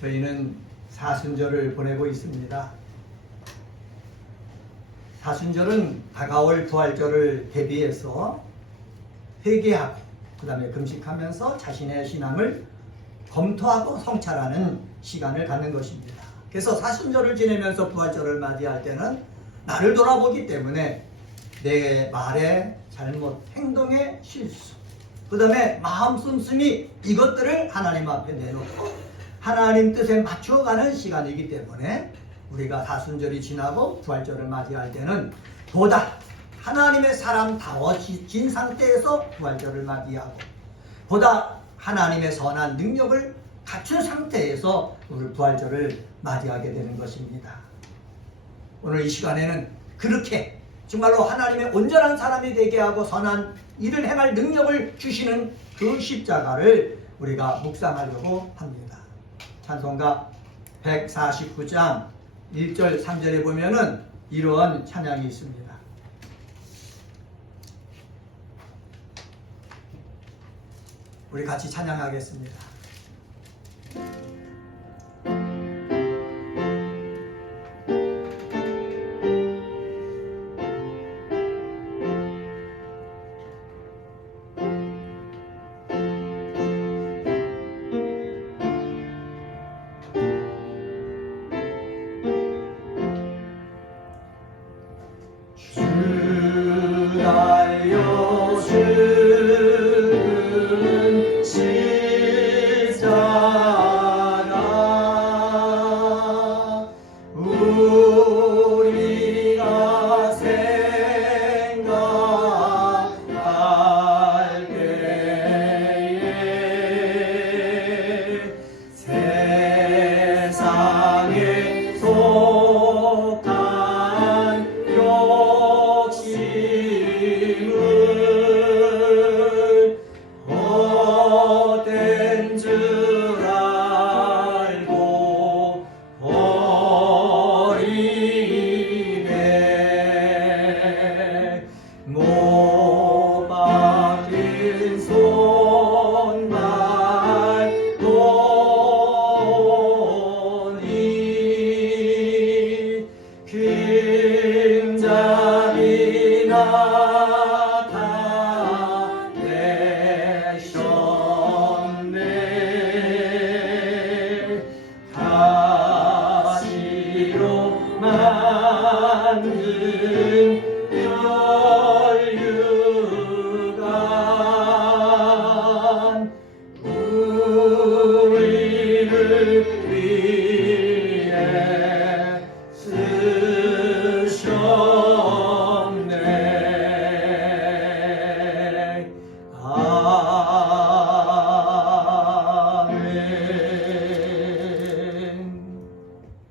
저희는 사순절을 보내고 있습니다. 사순절은 다가올 부활절을 대비해서 회개하고 그 다음에 금식하면서 자신의 신앙을 검토하고 성찰하는 시간을 갖는 것입니다. 그래서 사순절을 지내면서 부활절을 맞이할 때는 나를 돌아보기 때문에 내 말의 잘못, 행동의 실수, 그 다음에 마음 씀씀이, 이것들을 하나님 앞에 내놓고 하나님 뜻에 맞춰가는 시간이기 때문에 우리가 사순절이 지나고 부활절을 맞이할 때는 보다 하나님의 사람다워진 상태에서 부활절을 맞이하고 보다 하나님의 선한 능력을 갖춘 상태에서 우리 부활절을 맞이하게 되는 것입니다. 오늘 이 시간에는 그렇게 정말로 하나님의 온전한 사람이 되게 하고 선한 일을 행할 능력을 주시는 그 십자가를 우리가 묵상하려고 합니다. 찬송가 149장 1절 3절에 보면은 이러한 찬양이 있습니다. 우리 같이 찬양하겠습니다.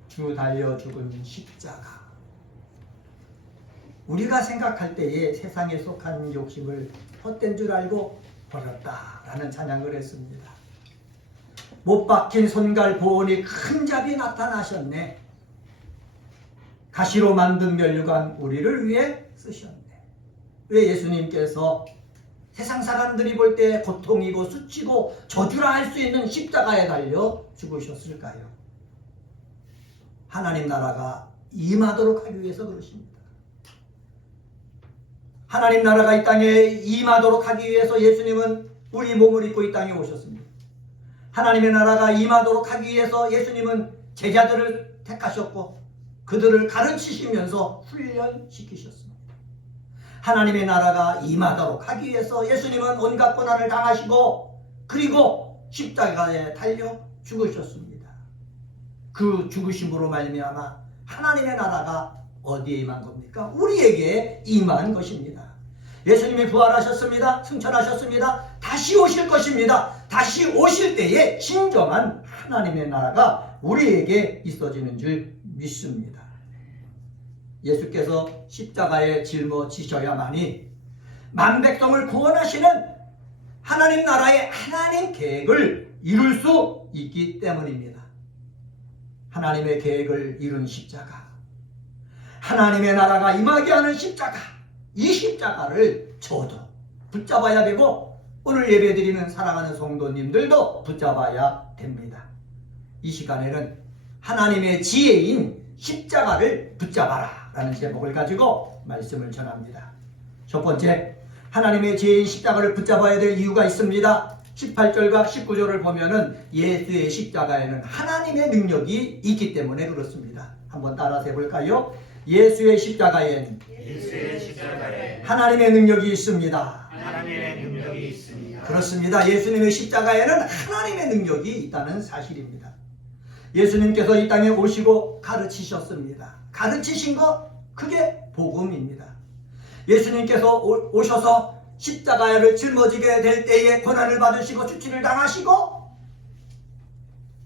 주 달려 죽은 십자가. 우리가 생각할 때에 세상에 속한 욕심을 헛된 줄 알고 버렸다라는 찬양을 했습니다. 못 박힌 손갈 보니 큰 잡이 나타나셨네. 가시로 만든 면류관 우리를 위해 쓰셨네. 왜 예수님께서 세상 사람들이 볼 때 고통이고 수치고 저주라 할 수 있는 십자가에 달려 죽으셨을까요? 하나님 나라가 임하도록 하기 위해서 그러십니다. 하나님 나라가 이 땅에 임하도록 하기 위해서 예수님은 우리 몸을 입고 이 땅에 오셨습니다. 하나님의 나라가 임하도록 하기 위해서 예수님은 제자들을 택하셨고 그들을 가르치시면서 훈련시키셨습니다. 하나님의 나라가 임하도록 하기 위해서 예수님은 온갖 고난을 당하시고 그리고 십자가에 달려 죽으셨습니다. 그 죽으심으로 말미암아 하나님의 나라가 어디에 임한 겁니까? 우리에게 임한 것입니다. 예수님이 부활하셨습니다. 승천하셨습니다. 다시 오실 것입니다. 다시 오실 때에 진정한 하나님의 나라가 우리에게 있어지는 줄 믿습니다. 예수께서 십자가에 짊어지셔야만이 만백성을 구원하시는 하나님 나라의 하나님 계획을 이룰 수 있기 때문입니다. 하나님의 계획을 이룬 십자가, 하나님의 나라가 임하게 하는 십자가, 이 십자가를 저도 붙잡아야 되고 오늘 예배드리는 사랑하는 성도님들도 붙잡아야 됩니다. 이 시간에는 하나님의 지혜인 십자가를 붙잡아라 라는 제목을 가지고 말씀을 전합니다. 첫 번째, 하나님의 지혜인 십자가를 붙잡아야 될 이유가 있습니다. 18절과 19절을 보면은 예수의 십자가에는 하나님의 능력이 있기 때문에 그렇습니다. 한번 따라서 해볼까요? 예수의 십자가에는 하나님의 능력이 있습니다. 하나님의 능력이 있습니다. 그렇습니다. 예수님의 십자가에는 하나님의 능력이 있다는 사실입니다. 예수님께서 이 땅에 오시고 가르치셨습니다. 가르치신 것, 그게 복음입니다. 예수님께서 오셔서 십자가를 짊어지게 될 때에 고난을 받으시고 수치를 당하시고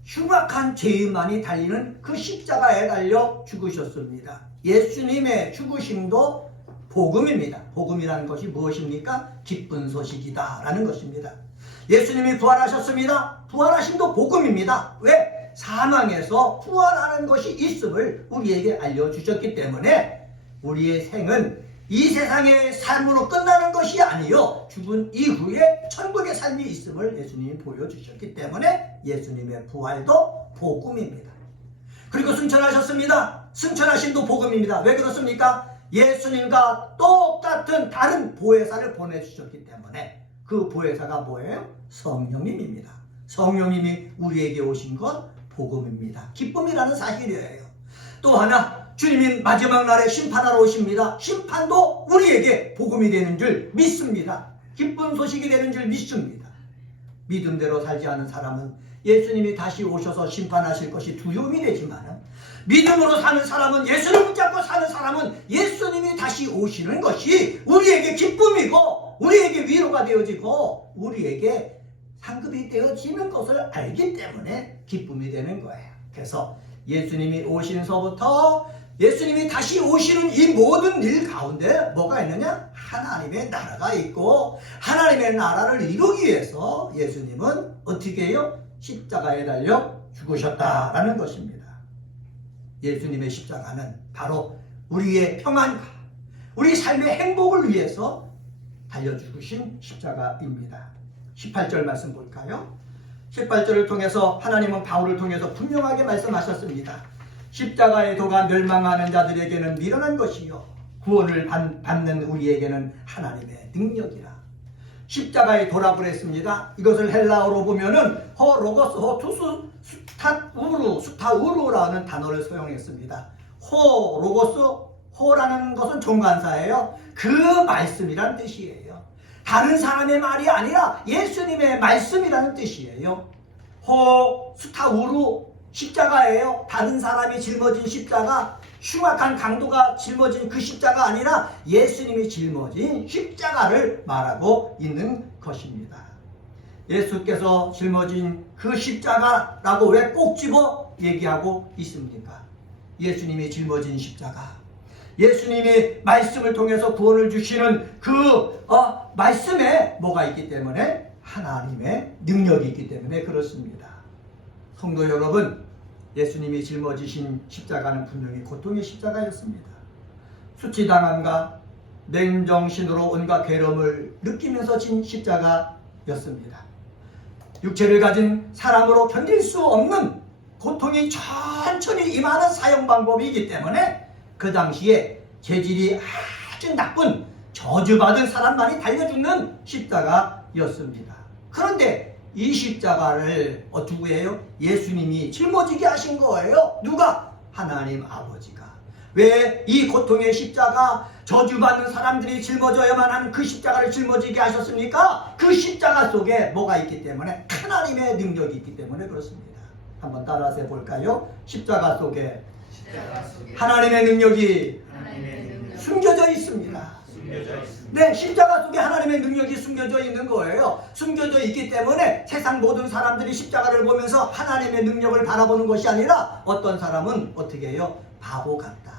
흉악한 죄인만이 달리는 그 십자가에 달려 죽으셨습니다. 예수님의 죽으심도 복음입니다. 복음이라는 것이 무엇입니까? 기쁜 소식이다 라는 것입니다. 예수님이 부활하셨습니다. 부활하심도 복음입니다. 왜? 사망에서 부활하는 것이 있음을 우리에게 알려주셨기 때문에 우리의 생은 이 세상의 삶으로 끝나는 것이 아니요 죽은 이후에 천국의 삶이 있음을 예수님이 보여주셨기 때문에 예수님의 부활도 복음입니다. 그리고 승천하셨습니다. 승천하심도 복음입니다. 왜 그렇습니까? 예수님과 똑같은 다른 보혜사를 보내주셨기 때문에 그 보혜사가 뭐예요? 성령님입니다. 성령님이 우리에게 오신 것 복음입니다. 기쁨이라는 사실이에요. 또 하나, 주님이 마지막 날에 심판하러 오십니다. 심판도 우리에게 복음이 되는 줄 믿습니다. 기쁜 소식이 되는 줄 믿습니다. 믿음대로 살지 않은 사람은 예수님이 다시 오셔서 심판하실 것이 두려움이 되지만 믿음으로 사는 사람은, 예수를 붙잡고 사는 사람은 예수님이 다시 오시는 것이 우리에게 기쁨이고 우리에게 위로가 되어지고 우리에게 상급이 되어지는 것을 알기 때문에 기쁨이 되는 거예요. 그래서 예수님이 오신서부터 예수님이 다시 오시는 이 모든 일 가운데 뭐가 있느냐? 하나님의 나라가 있고 하나님의 나라를 이루기 위해서 예수님은 어떻게 해요? 십자가에 달려 죽으셨다라는 것입니다. 예수님의 십자가는 바로 우리의 평안과 우리 삶의 행복을 위해서 달려 죽으신 십자가입니다. 18절 말씀 볼까요? 18절을 통해서 하나님은 바울을 통해서 분명하게 말씀하셨습니다. 십자가의 도가 멸망하는 자들에게는 미련한 것이요 구원을 받는 우리에게는 하나님의 능력이라. 십자가의 도라고 그랬습니다. 이것을 헬라어로 보면은 호로고스 호투스 스타우루라는 단어를 사용했습니다. 호로고스, 호라는 것은 종관사예요. 그 말씀이란 뜻이에요. 다른 사람의 말이 아니라 예수님의 말씀이라는 뜻이에요. 호 스타우루, 십자가예요. 다른 사람이 짊어진 십자가, 흉악한 강도가 짊어진 그 십자가 아니라 예수님이 짊어진 십자가를 말하고 있는 것입니다. 예수께서 짊어진 그 십자가라고 왜 꼭 집어 얘기하고 있습니까? 예수님이 짊어진 십자가, 예수님이 말씀을 통해서 구원을 주시는 그 말씀에 뭐가 있기 때문에? 하나님의 능력이 있기 때문에 그렇습니다. 성도 여러분, 예수님이 짊어지신 십자가는 분명히 고통의 십자가였습니다. 수치당함과 냉정신으로 온갖 괴로움을 느끼면서 진 십자가였습니다. 육체를 가진 사람으로 견딜 수 없는 고통이 천천히 임하는 사형 방법이기 때문에 그 당시에 재질이 아주 나쁜 저주받은 사람만이 달려 죽는 십자가였습니다. 그런데 이 십자가를 어떻게 해요? 예수님이 짊어지게 하신 거예요. 누가? 하나님 아버지가. 왜 이 고통의 십자가, 저주받는 사람들이 짊어져야만 하는 그 십자가를 짊어지게 하셨습니까? 그 십자가 속에 뭐가 있기 때문에? 하나님의 능력이 있기 때문에 그렇습니다. 한번 따라서 해볼까요? 십자가 속에 하나님의 능력이 숨겨져 있습니다. 네, 십자가 속에 하나님의 능력이 숨겨져 있는 거예요. 숨겨져 있기 때문에 세상 모든 사람들이 십자가를 보면서 하나님의 능력을 바라보는 것이 아니라 어떤 사람은 어떻게 해요? 바보 같다.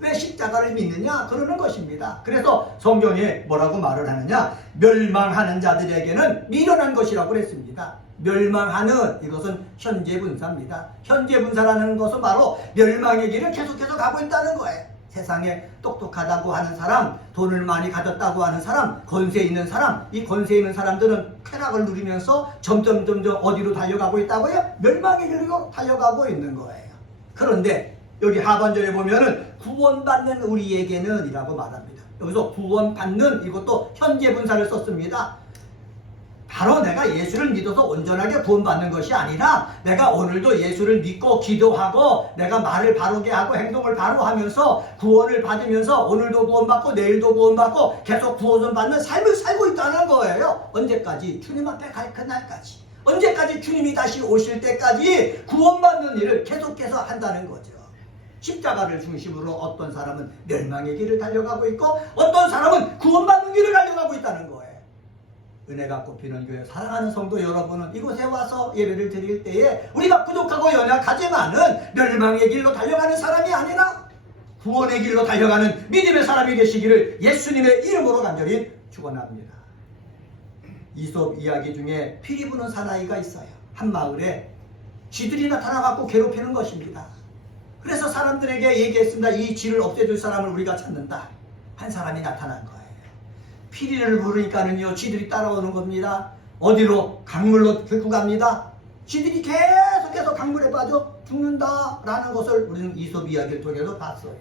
왜 십자가를 믿느냐? 그러는 것입니다. 그래서 성경에 뭐라고 말을 하느냐? 멸망하는 자들에게는 미련한 것이라고 그랬습니다. 멸망하는, 이것은 현재 분사입니다. 현재 분사라는 것은 바로 멸망의 길을 계속해서 가고 있다는 거예요. 세상에 똑똑하다고 하는 사람, 돈을 많이 가졌다고 하는 사람, 권세 있는 사람, 이 권세 있는 사람들은 쾌락을 누리면서 점점 어디로 달려가고 있다고요? 멸망의 길로 달려가고 있는 거예요. 그런데 여기 하반절에 보면은 구원받는 우리에게는 이라고 말합니다. 여기서 구원받는, 이것도 현재 분사를 썼습니다. 바로 내가 예수를 믿어서 온전하게 구원받는 것이 아니라 내가 오늘도 예수를 믿고 기도하고 내가 말을 바르게 하고 행동을 바로 하면서 구원을 받으면서 오늘도 구원받고 내일도 구원받고 계속 구원받는 삶을 살고 있다는 거예요. 언제까지? 주님 앞에 갈 그날까지. 언제까지? 주님이 다시 오실 때까지 구원받는 일을 계속해서 한다는 거죠. 십자가를 중심으로 어떤 사람은 멸망의 길을 달려가고 있고 어떤 사람은 구원받는 길을 달려가고 있다는 거예요. 은혜가 꽃피는 교회 사랑하는 성도 여러분은 이곳에 와서 예배를 드릴 때에 우리가 부족하고 연약하지만은 멸망의 길로 달려가는 사람이 아니라 구원의 길로 달려가는 믿음의 사람이 되시기를 예수님의 이름으로 간절히 축원합니다. 이솝 이야기 중에 피리 부는 사나이가 있어요. 한 마을에 쥐들이 나타나갖고 괴롭히는 것입니다. 그래서 사람들에게 얘기했습니다. 이 쥐를 없애줄 사람을 우리가 찾는다. 한 사람이 나타난 거예요. 피리를 부르니까는요, 쥐들이 따라오는 겁니다. 어디로? 강물로 들고 갑니다. 쥐들이 계속해서 강물에 빠져 죽는다라는 것을 우리는 이솝 이야기를 통해서 봤어요.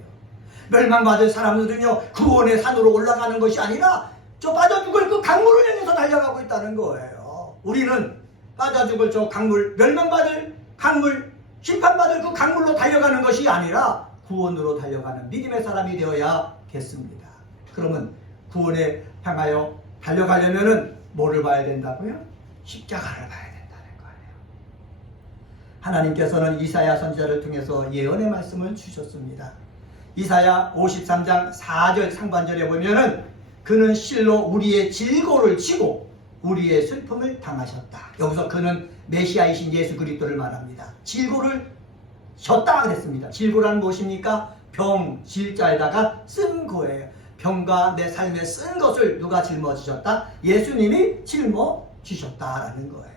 멸망받을 사람들은요, 구원의 산으로 올라가는 것이 아니라 저 빠져 죽을 그 강물을 향해서 달려가고 있다는 거예요. 우리는 빠져 죽을 저 강물, 멸망받을 강물, 심판받을 그 강물로 달려가는 것이 아니라 구원으로 달려가는 믿음의 사람이 되어야겠습니다. 그러면 구원에 향하여 달려가려면은 뭐를 봐야 된다고요? 십자가를 봐야 된다는 거예요. 하나님께서는 이사야 선지자를 통해서 예언의 말씀을 주셨습니다. 이사야 53장 4절 상반절에 보면은 그는 실로 우리의 질고를 지고 우리의 슬픔을 당하셨다. 여기서 그는 메시아이신 예수 그리스도를 말합니다. 질고를 졌다 그랬습니다. 질고란 무엇입니까? 병, 질자에다가 쓴 거예요. 병과 내 삶에 쓴 것을 누가 짊어지셨다? 예수님이 짊어지셨다라는 거예요.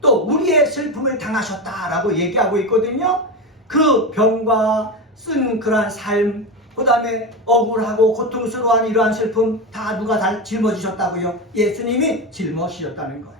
또 우리의 슬픔을 당하셨다라고 얘기하고 있거든요. 그 병과 쓴 그러한 삶, 그 다음에 억울하고 고통스러운 이러한 슬픔 다 누가 다 짊어지셨다고요? 예수님이 짊어지셨다는 거예요.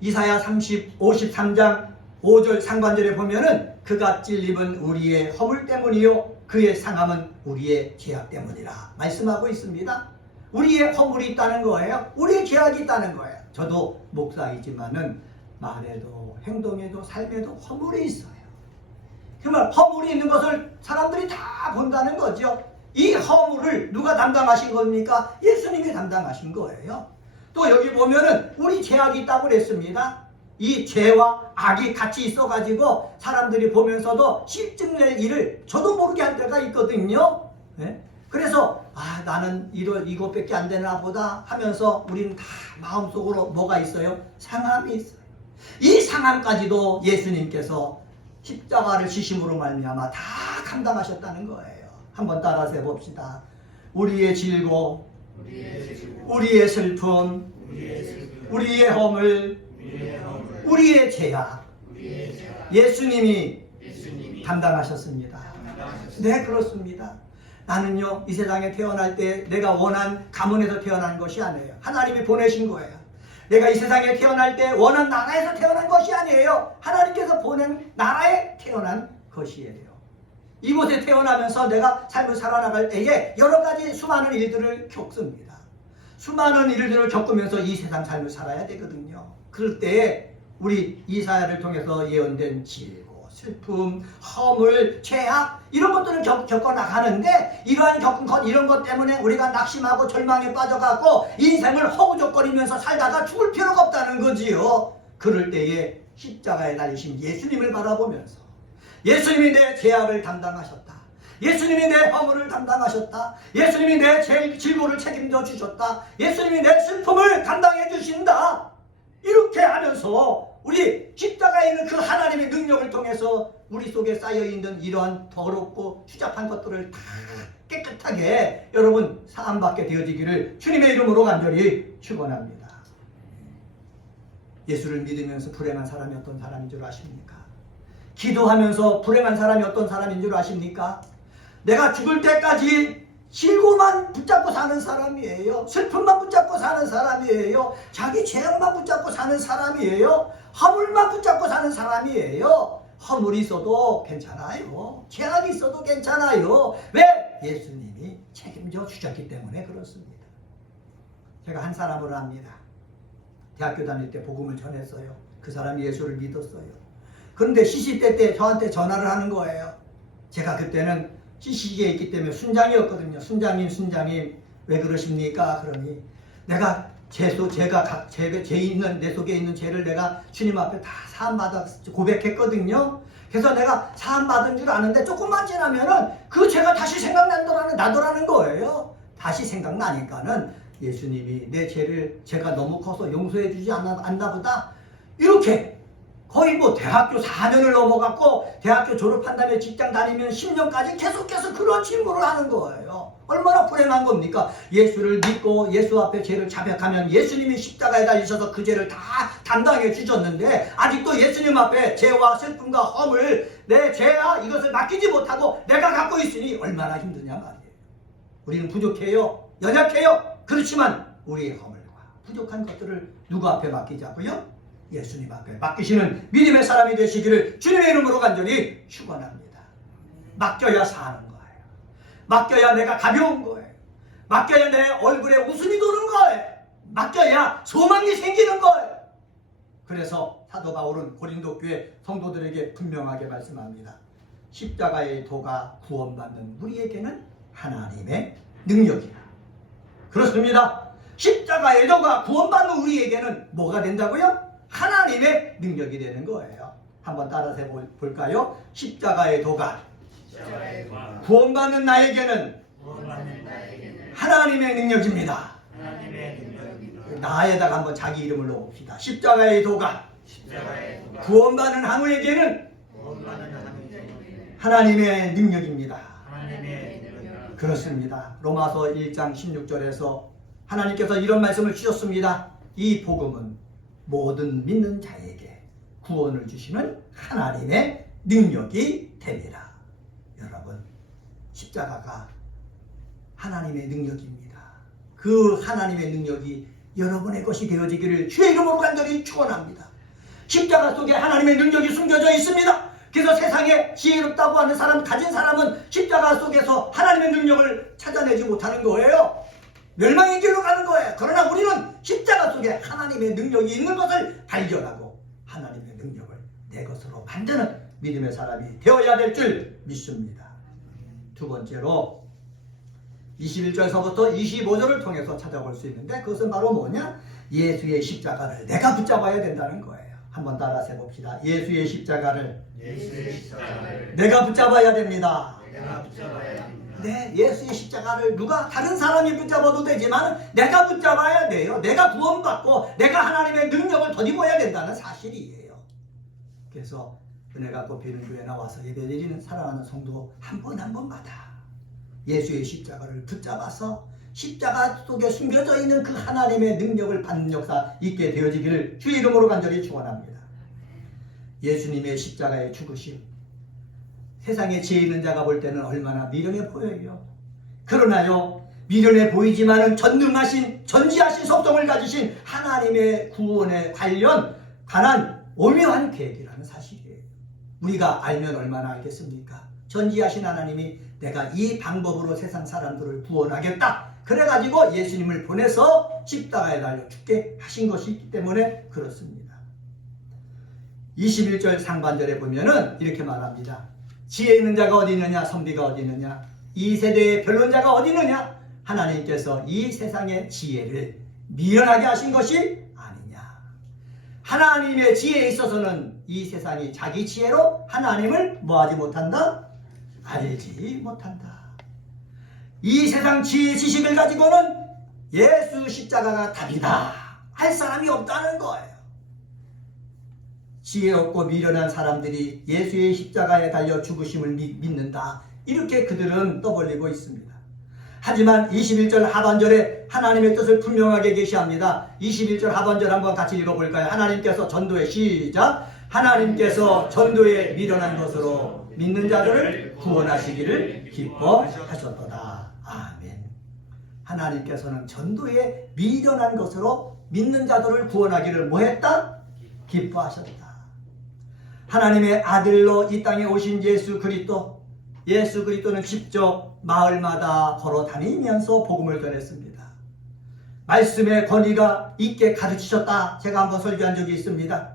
이사야 53장 5절 상반절에 보면은 그가 찔림은 우리의 허물 때문이요 그의 상함은 우리의 죄악 때문이라 말씀하고 있습니다. 우리의 허물이 있다는 거예요. 우리의 죄악이 있다는 거예요. 저도 목사이지만은 말에도 행동에도 삶에도 허물이 있어요. 정말 허물이 있는 것을 사람들이 다 본다는 거죠. 이 허물을 누가 담당하신 겁니까? 예수님이 담당하신 거예요. 또 여기 보면은 우리 죄악이 있다고 그랬습니다. 이 죄와 악이 같이 있어가지고 사람들이 보면서도 실증낼 일을 저도 모르게 할 때가 있거든요. 네? 그래서 나는 이것밖에 안 되나 보다 하면서 우리는 다 마음속으로 뭐가 있어요? 상함이 있어요. 이 상함까지도 예수님께서 십자가를 지심으로 말미암아 다 감당하셨다는 거예요. 한번 따라서 해봅시다. 우리의 질고, 우리의 슬픔, 우리의 허물, 우리의 죄악, 예수님이 담당하셨습니다. 네, 그렇습니다. 나는요, 이 세상에 태어날 때 내가 원한 가문에서 태어난 것이 아니에요. 하나님이 보내신 거예요. 내가 이 세상에 태어날 때 원한 나라에서 태어난 것이 아니에요. 하나님께서 보낸 나라에 태어난 것이에요. 이곳에 태어나면서 내가 삶을 살아나갈 때에 여러 가지 수많은 일들을 겪습니다. 수많은 일들을 겪으면서 이 세상 삶을 살아야 되거든요. 그럴 때에 우리 이사야를 통해서 예언된 질고, 슬픔, 허물, 죄악 이런 것들을 겪어나가는데 이런 것 때문에 우리가 낙심하고 절망에 빠져갖고 인생을 허우적거리면서 살다가 죽을 필요가 없다는 거지요. 그럴 때에 십자가에 달리신 예수님을 바라보면서 예수님이 내 죄악을 담당하셨다. 예수님이 내 허물을 담당하셨다. 예수님이 내 질고를 책임져 주셨다. 예수님이 내 슬픔을 감당해 주신다. 이렇게 하면서 우리 십자가에 있는 그 하나님의 능력을 통해서 우리 속에 쌓여있는 이러한 더럽고 추잡한 것들을 다 깨끗하게 여러분 사함받게 되어지기를 주님의 이름으로 간절히 축원합니다. 예수를 믿으면서 불행한 사람이 어떤 사람인 줄 아십니까? 기도하면서 불행한 사람이 어떤 사람인 줄 아십니까? 내가 죽을 때까지 실고만 붙잡고 사는 사람이에요. 슬픔만 붙잡고 사는 사람이에요. 자기 죄악만 붙잡고 사는 사람이에요. 허물만 붙잡고 사는 사람이에요. 허물이 있어도 괜찮아요. 죄악이 있어도 괜찮아요. 왜? 예수님이 책임져 주셨기 때문에 그렇습니다. 제가 한 사람을 압니다. 대학교 다닐 때 복음을 전했어요. 그 사람이 예수를 믿었어요. 그런데 시시때 때 저한테 전화를 하는 거예요. 제가 그때는 CC에 있기 때문에 순장이었거든요. 순장님 왜 그러십니까? 그러니 내가 제 있는 내 속에 있는 죄를 내가 주님 앞에 다 사함받아 고백했거든요. 그래서 내가 사함받은 줄 아는데 조금만 지나면은 그 죄가 다시 나더라는 거예요. 다시 생각나니까는 예수님이 내 죄가 너무 커서 용서해 주지 않나 보다. 이렇게 거의 뭐 대학교 4년을 넘어갔고 대학교 졸업한 다음에 직장 다니면 10년까지 계속해서 그런 질문을 하는 거예요. 얼마나 불행한 겁니까? 예수를 믿고 예수 앞에 죄를 자백하면 예수님이 십자가에 달리셔서 그 죄를 다 담당해 주셨는데 아직도 예수님 앞에 죄와 슬픔과 허물, 내 죄야 이것을 맡기지 못하고 내가 갖고 있으니 얼마나 힘드냐 말이에요. 우리는 부족해요. 연약해요. 그렇지만 우리의 허물과 부족한 것들을 누구 앞에 맡기자고요? 예수님 앞에 맡기시는 믿음의 사람이 되시기를 주님의 이름으로 간절히 축원합니다. 맡겨야 사는 거예요. 맡겨야 내가 가벼운 거예요. 맡겨야 내 얼굴에 웃음이 도는 거예요. 맡겨야 소망이 생기는 거예요. 그래서 사도 바울은 고린도 교회 성도들에게 분명하게 말씀합니다. 십자가의 도가 구원받는 우리에게는 하나님의 능력이다. 그렇습니다. 십자가의 도가 구원받는 우리에게는 뭐가 된다고요? 하나님의 능력이 되는 거예요. 한번 따라서 볼까요? 십자가의 도가 구원받는 나에게는 하나님의 능력입니다. 나에다가 한번 자기 이름을 넣어봅시다. 십자가의 도가 구원받는 한우에게는 하나님의 능력입니다. 그렇습니다. 로마서 1장 16절에서 하나님께서 이런 말씀을 주셨습니다. 이 복음은 모든 믿는 자에게 구원을 주시는 하나님의 능력이 됩니다. 여러분, 십자가가 하나님의 능력입니다. 그 하나님의 능력이 여러분의 것이 되어지기를 주의 이름으로 간절히 축원합니다. 십자가 속에 하나님의 능력이 숨겨져 있습니다. 그래서 세상에 지혜롭다고 하는 사람, 가진 사람은 십자가 속에서 하나님의 능력을 찾아내지 못하는 거예요. 멸망의 길로 가는 거예요. 그러나 우리는 십자가 속에 하나님의 능력이 있는 것을 발견하고 하나님의 능력을 내 것으로 만드는 믿음의 사람이 되어야 될 줄 믿습니다. 두 번째로 21절서부터 25절을 통해서 찾아볼 수 있는데 그것은 바로 뭐냐? 예수의 십자가를 내가 붙잡아야 된다는 거예요. 한번 따라서 해봅시다. 예수의 십자가를 내가 붙잡아야 됩니다. 네, 예수의 십자가를 누가 다른 사람이 붙잡아도 되지만 내가 붙잡아야 돼요. 내가 구원받고 내가 하나님의 능력을 덧입어야 된다는 사실이에요. 그래서 은혜가 꽃피는 교회에 나와서 예배드리는 사랑하는 성도 한 번 한 번마다 예수의 십자가를 붙잡아서 십자가 속에 숨겨져 있는 그 하나님의 능력을 받는 역사 있게 되어지기를 주의 이름으로 간절히 축원합니다. 예수님의 십자가의 죽으심, 세상에 지혜 있는 자가 볼 때는 얼마나 미련해 보여요. 그러나요, 미련해 보이지만은 전능하신, 전지하신 속성을 가지신 하나님의 구원에 관한 오묘한 계획이라는 사실이에요. 우리가 알면 얼마나 알겠습니까? 전지하신 하나님이 내가 이 방법으로 세상 사람들을 구원하겠다. 그래가지고 예수님을 보내서 십자가에 달려 죽게 하신 것이 있기 때문에 그렇습니다. 21절 상반절에 보면은 이렇게 말합니다. 지혜 있는 자가 어디 있느냐? 선비가 어디 있느냐? 이 세대의 변론자가 어디 있느냐? 하나님께서 이 세상의 지혜를 미련하게 하신 것이 아니냐. 하나님의 지혜에 있어서는 이 세상이 자기 지혜로 하나님을 뭐하지 못한다? 알지 못한다. 이 세상 지혜 지식을 가지고는 예수 십자가가 답이다 할 사람이 없다는 거예요. 지혜롭고 미련한 사람들이 예수의 십자가에 달려 죽으심을 믿는다. 이렇게 그들은 떠벌리고 있습니다. 하지만 21절 하반절에 하나님의 뜻을 분명하게 계시합니다. 21절 하반절 한번 같이 읽어볼까요? 하나님께서 전도에 시작. 하나님께서 전도에 미련한 것으로 믿는 자들을 구원하시기를 기뻐하셨도다. 아멘. 하나님께서는 전도에 미련한 것으로 믿는 자들을 구원하기를 뭐했다? 기뻐하셨다. 하나님의 아들로 이 땅에 오신 예수 그리스도는 직접 마을마다 걸어 다니면서 복음을 전했습니다. 말씀의 권위가 있게 가르치셨다. 제가 한번 설교한 적이 있습니다.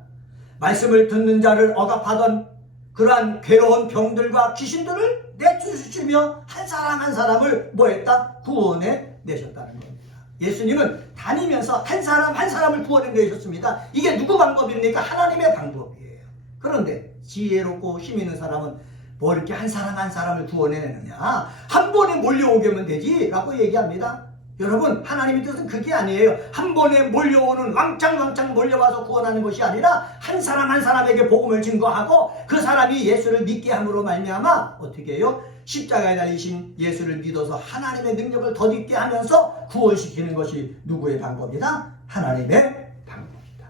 말씀을 듣는 자를 억압하던 그러한 괴로운 병들과 귀신들을 내쫓으시며 한 사람 한 사람을 뭐했다? 구원해 내셨다는 겁니다. 예수님은 다니면서 한 사람 한 사람을 구원해 내셨습니다. 이게 누구 방법입니까? 하나님의 방법이에요. 그런데 지혜롭고 힘 있는 사람은 뭐 이렇게 한 사람 한 사람을 구원해 내느냐? 한 번에 몰려오게 하면 되지 라고 얘기합니다. 여러분, 하나님의 뜻은 그게 아니에요. 한 번에 몰려오는 왕창 몰려와서 구원하는 것이 아니라 한 사람 한 사람에게 복음을 증거하고 그 사람이 예수를 믿게 함으로 말미암아 어떻게 해요? 십자가에 달리신 예수를 믿어서 하나님의 능력을 덧입게 하면서 구원시키는 것이 누구의 방법이다? 하나님의 방법이다.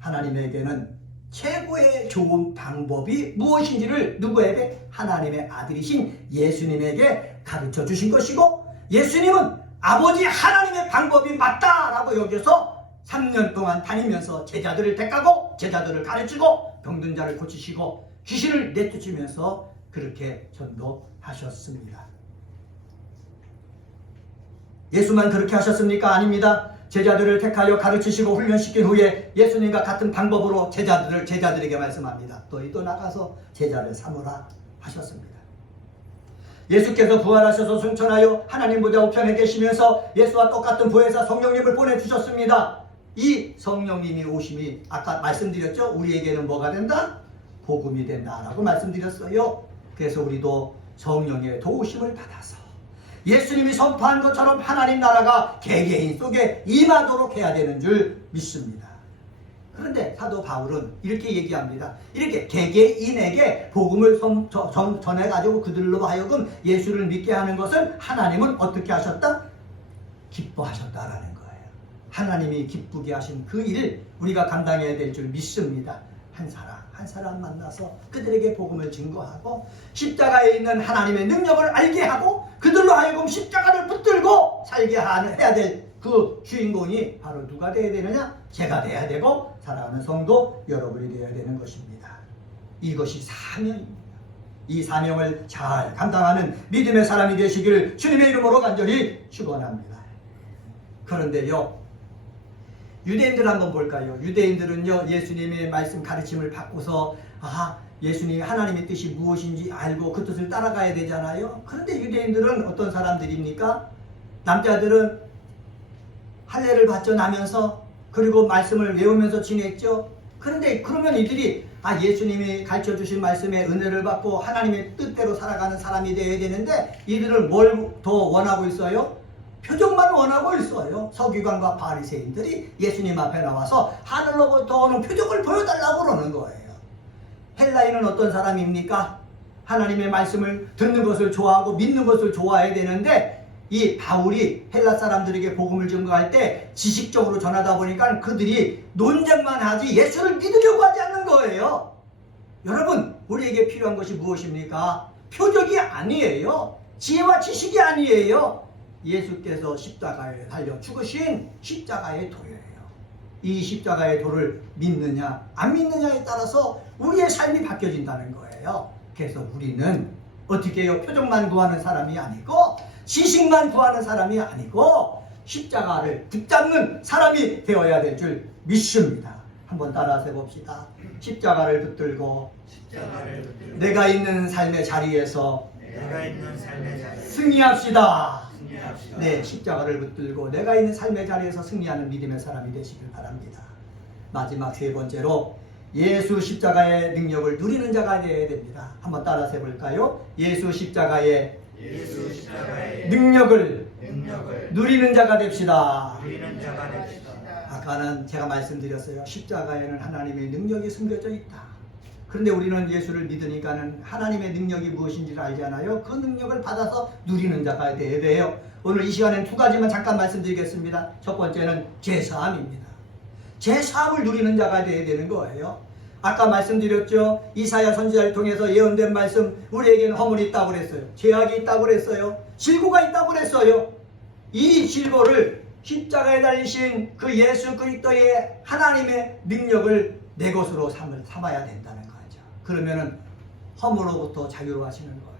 하나님에게는 최고의 좋은 방법이 무엇인지를 누구에게? 하나님의 아들이신 예수님에게 가르쳐 주신 것이고, 예수님은 아버지 하나님의 방법이 맞다라고 여겨서 3년 동안 다니면서 제자들을 택하고 제자들을 가르치고 병든 자를 고치시고 귀신을 내쫓으면서 그렇게 전도하셨습니다. 예수만 그렇게 하셨습니까? 아닙니다. 제자들을 택하여 가르치시고 훈련시킨 후에 예수님과 같은 방법으로 제자들에게 말씀합니다. 너희도 나가서 제자를 삼으라 하셨습니다. 예수께서 부활하셔서 승천하여 하나님보다 우편에 계시면서 예수와 똑같은 부에서 성령님을 보내주셨습니다. 이 성령님이 오심이 아까 말씀드렸죠? 우리에게는 뭐가 된다? 복음이 된다라고 말씀드렸어요. 그래서 우리도 성령의 도우심을 받아서 예수님이 선포한 것처럼 하나님 나라가 개개인 속에 임하도록 해야 되는 줄 믿습니다. 그런데 사도 바울은 이렇게 얘기합니다. 이렇게 개개인에게 복음을 전해가지고 그들로 하여금 예수를 믿게 하는 것을 하나님은 어떻게 하셨다? 기뻐하셨다라는 거예요. 하나님이 기쁘게 하신 그 일을 우리가 감당해야 될 줄 믿습니다. 한 사람 만나서 그들에게 복음을 증거하고 십자가에 있는 하나님의 능력을 알게 하고 그들로 하여금 십자가를 붙들고 살게 해야 될 그 주인공이 바로 누가 되어야 되느냐? 제가 되어야 되고 사랑하는 성도 여러분이 되어야 되는 것입니다. 이것이 사명입니다. 이 사명을 잘 감당하는 믿음의 사람이 되시기를 주님의 이름으로 간절히 축원합니다. 그런데요, 유대인들 한번 볼까요? 유대인들은요, 예수님의 말씀 가르침을 받고서 예수님이 하나님의 뜻이 무엇인지 알고 그 뜻을 따라가야 되잖아요. 그런데 유대인들은 어떤 사람들입니까? 남자들은 할례를 받져 나면서 그리고 말씀을 외우면서 지냈죠. 그런데 그러면 이들이 예수님이 가르쳐 주신 말씀에 은혜를 받고 하나님의 뜻대로 살아가는 사람이 되어야 되는데 이들은 뭘 더 원하고 있어요? 표적만 원하고 있어요. 서기관과 바리새인들이 예수님 앞에 나와서 하늘로부터 오는 표적을 보여달라고 그러는 거예요. 헬라인은 어떤 사람입니까? 하나님의 말씀을 듣는 것을 좋아하고 믿는 것을 좋아해야 되는데 이 바울이 헬라 사람들에게 복음을 증거할 때 지식적으로 전하다 보니까 그들이 논쟁만 하지 예수를 믿으려고 하지 않는 거예요. 여러분, 우리에게 필요한 것이 무엇입니까? 표적이 아니에요. 지혜와 지식이 아니에요. 예수께서 십자가에 달려 죽으신 십자가의 도예요. 이 십자가의 도를 믿느냐 안 믿느냐에 따라서 우리의 삶이 바뀌어진다는 거예요. 그래서 우리는 어떻게 해요? 표적만 구하는 사람이 아니고 지식만 구하는 사람이 아니고 십자가를 붙잡는 사람이 되어야 될 줄 믿습니다. 한번 따라서 해봅시다. 십자가를 붙들고 내가 있는 삶의 자리에서 승리합시다. 네, 십자가를 붙들고 내가 있는 삶의 자리에서 승리하는 믿음의 사람이 되시길 바랍니다. 마지막 세 번째로 예수 십자가의 능력을 누리는 자가 되어야 됩니다. 한번 따라서 해볼까요? 예수 십자가의 능력을 누리는 자가 됩시다. 아까는 제가 말씀드렸어요. 십자가에는 하나님의 능력이 숨겨져 있다. 그런데 우리는 예수를 믿으니까는 하나님의 능력이 무엇인지를 알잖아요. 그 능력을 받아서 누리는 자가 되어야 돼요. 오늘 이 시간엔 두 가지만 잠깐 말씀드리겠습니다. 첫 번째는 죄사함입니다. 죄사함을 누리는 자가 되어야 되는 거예요. 아까 말씀드렸죠. 이사야 선지자를 통해서 예언된 말씀, 우리에게는 허물이 있다고 그랬어요. 죄악이 있다고 그랬어요. 질고가 있다고 그랬어요. 이 질고를 십자가에 달리신 그 예수 그리스도의 하나님의 능력을 내 것으로 삼아야 된다는 거죠. 그러면은 허물로부터 자유로워지는 거예요.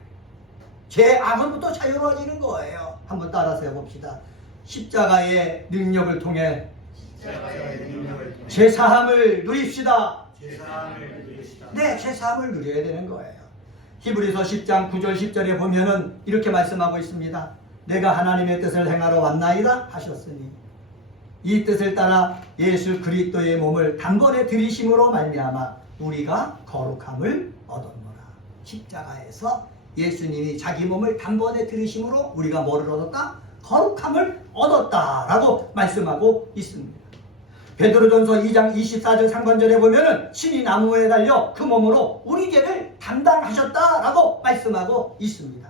죄악으로부터 자유로워지는 거예요. 한번 따라서 해봅시다. 십자가의 능력을 통해 죄사함을 누립시다. 네, 죄사함을 누려야 되는 거예요. 히브리서 10장 9절 10절에 보면은 이렇게 말씀하고 있습니다. 내가 하나님의 뜻을 행하러 왔나이다 하셨으니 이 뜻을 따라 예수 그리스도의 몸을 단번에 들이심으로 말미암아 우리가 거룩함을 얻었노라. 십자가에서 예수님이 자기 몸을 단번에 들이심으로 우리가 뭐를 얻었다? 거룩함을 얻었다라고 말씀하고 있습니다. 베드로전서 2장 24절 상반절에 보면은 신이 나무에 달려 그 몸으로 우리 죄를 담당하셨다라고 말씀하고 있습니다.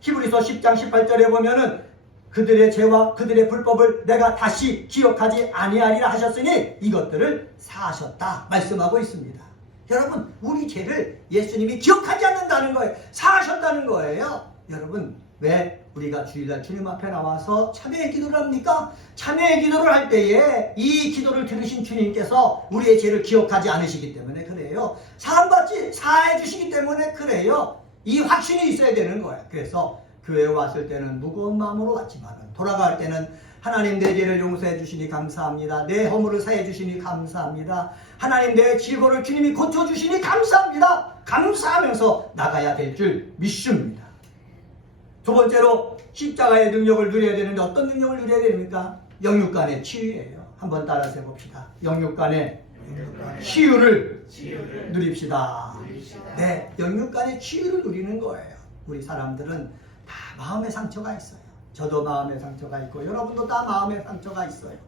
히브리서 10장 18절에 보면은 그들의 죄와 그들의 불법을 내가 다시 기억하지 아니하리라 하셨으니 이것들을 사하셨다 말씀하고 있습니다. 여러분, 우리 죄를 예수님이 기억하지 않는다는 거예요. 사하셨다는 거예요. 여러분, 왜 우리가 주일날 주님 앞에 나와서 참회의 기도를 합니까? 참회의 기도를 할 때에 이 기도를 들으신 주님께서 우리의 죄를 기억하지 않으시기 때문에 그래요. 사함받지 사해 주시기 때문에 그래요. 이 확신이 있어야 되는 거예요. 그래서 교회에 왔을 때는 무거운 마음으로 왔지만 돌아갈 때는 하나님 내 죄를 용서해 주시니 감사합니다. 내 허물을 사해 주시니 감사합니다. 하나님 내 질고를 주님이 고쳐주시니 감사합니다. 감사하면서 나가야 될 줄 믿습니다. 두 번째로 십자가의 능력을 누려야 되는데 어떤 능력을 누려야 됩니까? 영육간의 치유예요. 한번 따라서 해봅시다. 영육간의 치유를 누립시다. 네, 영육간의 치유를 누리는 거예요. 우리 사람들은 다 마음의 상처가 있어요. 저도 마음의 상처가 있고 여러분도 다 마음의 상처가 있어요.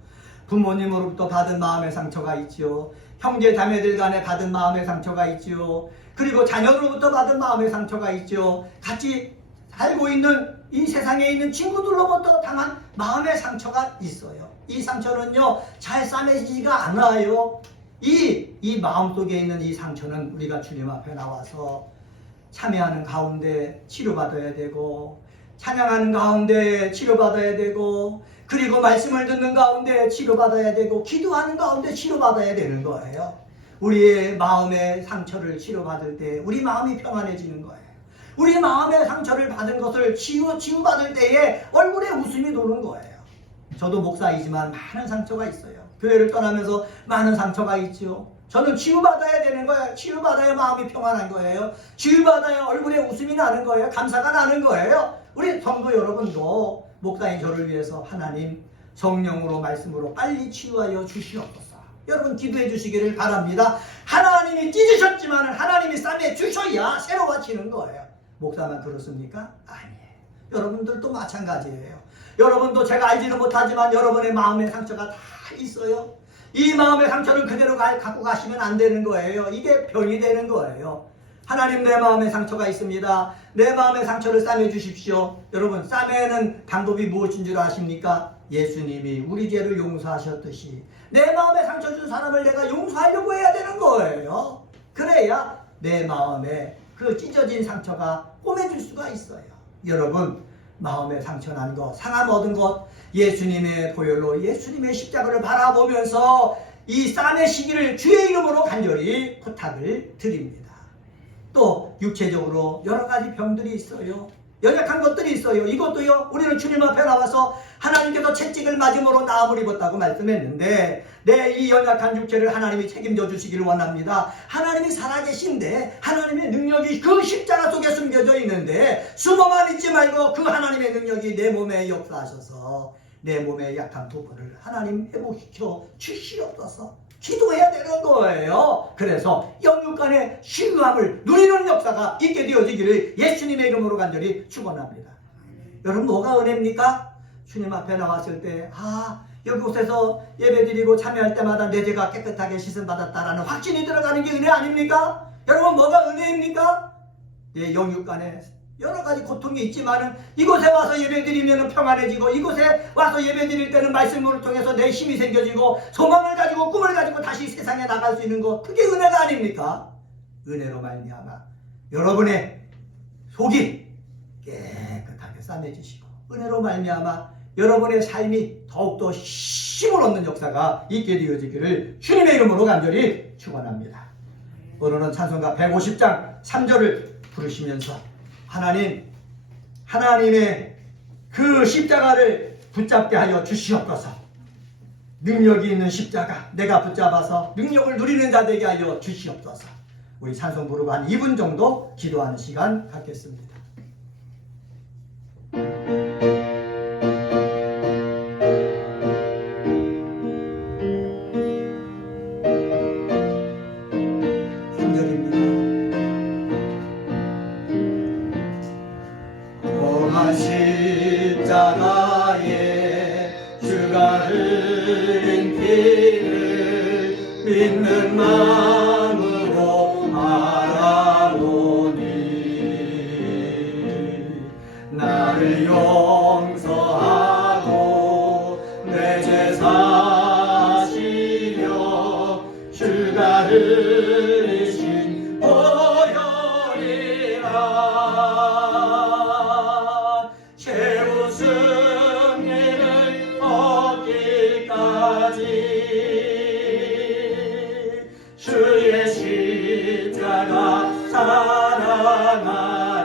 부모님으로부터 받은 마음의 상처가 있지요. 형제 자매들 간에 받은 마음의 상처가 있지요. 그리고 자녀로부터 받은 마음의 상처가 있죠. 같이 살고 있는 이 세상에 있는 친구들로부터 당한 마음의 상처가 있어요. 이 상처는요, 잘 싸매지지가 않아요. 이 마음속에 있는 이 상처는 우리가 주님 앞에 나와서 참여하는 가운데 치료받아야 되고, 찬양하는 가운데 치료받아야 되고, 그리고 말씀을 듣는 가운데 치료받아야 되고, 기도하는 가운데 치료받아야 되는 거예요. 우리의 마음의 상처를 치료받을 때 우리 마음이 평안해지는 거예요. 우리 마음의 상처를 받은 것을 치유받을 때에 얼굴에 웃음이 도는 거예요. 저도 목사이지만 많은 상처가 있어요. 교회를 떠나면서 많은 상처가 있죠. 저는 치유받아야 되는 거예요. 치유받아야 마음이 평안한 거예요. 치유받아야 얼굴에 웃음이 나는 거예요. 감사가 나는 거예요. 우리 성도 여러분도 목사인 저를 위해서 하나님 성령으로 말씀으로 빨리 치유하여 주시옵소서. 여러분 기도해 주시기를 바랍니다. 하나님이 찢으셨지만 하나님이 싸매 주셔야 새로워지는 거예요. 목사만 그렇습니까? 아니에요. 여러분들도 마찬가지예요. 여러분도 제가 알지는 못하지만 여러분의 마음의 상처가 다 있어요. 이 마음의 상처를 그대로 갖고 가시면 안 되는 거예요. 이게 병이 되는 거예요. 하나님 내 마음에 상처가 있습니다. 내 마음의 상처를 싸매 주십시오. 여러분 싸매는 방법이 무엇인 줄 아십니까? 예수님이 우리 죄를 용서하셨듯이 내 마음에 상처 준 사람을 내가 용서하려고 해야 되는 거예요. 그래야 내 마음에 그 찢어진 상처가 꼬매질 수가 있어요. 여러분 마음에 상처 난 것, 상함 얻은 것 예수님의 보혈로 예수님의 십자가를 바라보면서 이 싸매시기를 주의 이름으로 간절히 부탁을 드립니다. 또 육체적으로 여러 가지 병들이 있어요. 연약한 것들이 있어요. 이것도요, 우리는 주님 앞에 나와서 하나님께서 채찍을 맞음으로 나음을 입었다고 말씀했는데 내 이 연약한 육체를 하나님이 책임져 주시기를 원합니다. 하나님이 살아계신데 하나님의 능력이 그 십자가 속에 숨겨져 있는데 숨어만 있지 말고 그 하나님의 능력이 내 몸에 역사하셔서 내 몸의 약한 부분을 하나님 회복시켜 주시옵소서. 기도해야 되는 거예요. 그래서 영육간의 신뢰함을 누리는 역사가 있게 되어지기를 예수님의 이름으로 간절히 축원합니다. 여러분 뭐가 은혜입니까? 주님 앞에 나왔을 때 이곳에서 예배드리고 참여할 때마다 내 죄가 깨끗하게 씻음받았다라는 확신이 들어가는 게 은혜 아닙니까? 여러분 뭐가 은혜입니까? 내 영육간의 여러 가지 고통이 있지만은 이곳에 와서 예배드리면 평안해지고, 이곳에 와서 예배드릴 때는 말씀을 통해서 내 힘이 생겨지고, 소망을 가지고 꿈을 가지고 다시 세상에 나갈 수 있는 것, 그게 은혜가 아닙니까? 은혜로 말미암아 여러분의 속이 깨끗하게 싸매지시고, 은혜로 말미암아 여러분의 삶이 더욱더 힘을 얻는 역사가 있게 되어지기를 주님의 이름으로 간절히 축원합니다. 오늘은 찬송가 150장 3절을 부르시면서 하나님의 그 십자가를 붙잡게 하여 주시옵소서. 능력이 있는 십자가 내가 붙잡아서 능력을 누리는 자 되게 하여 주시옵소서. 우리 찬송 부르고 한 2분 정도 기도하는 시간 갖겠습니다. 십자가에 주가 흘린 피를 믿는 마음으로 바라보니 나를 용서하고 내 죄 사시려 주가 흘리신 보혈이라 최후 승리를 얻기까지 주의 십자가 사랑하리.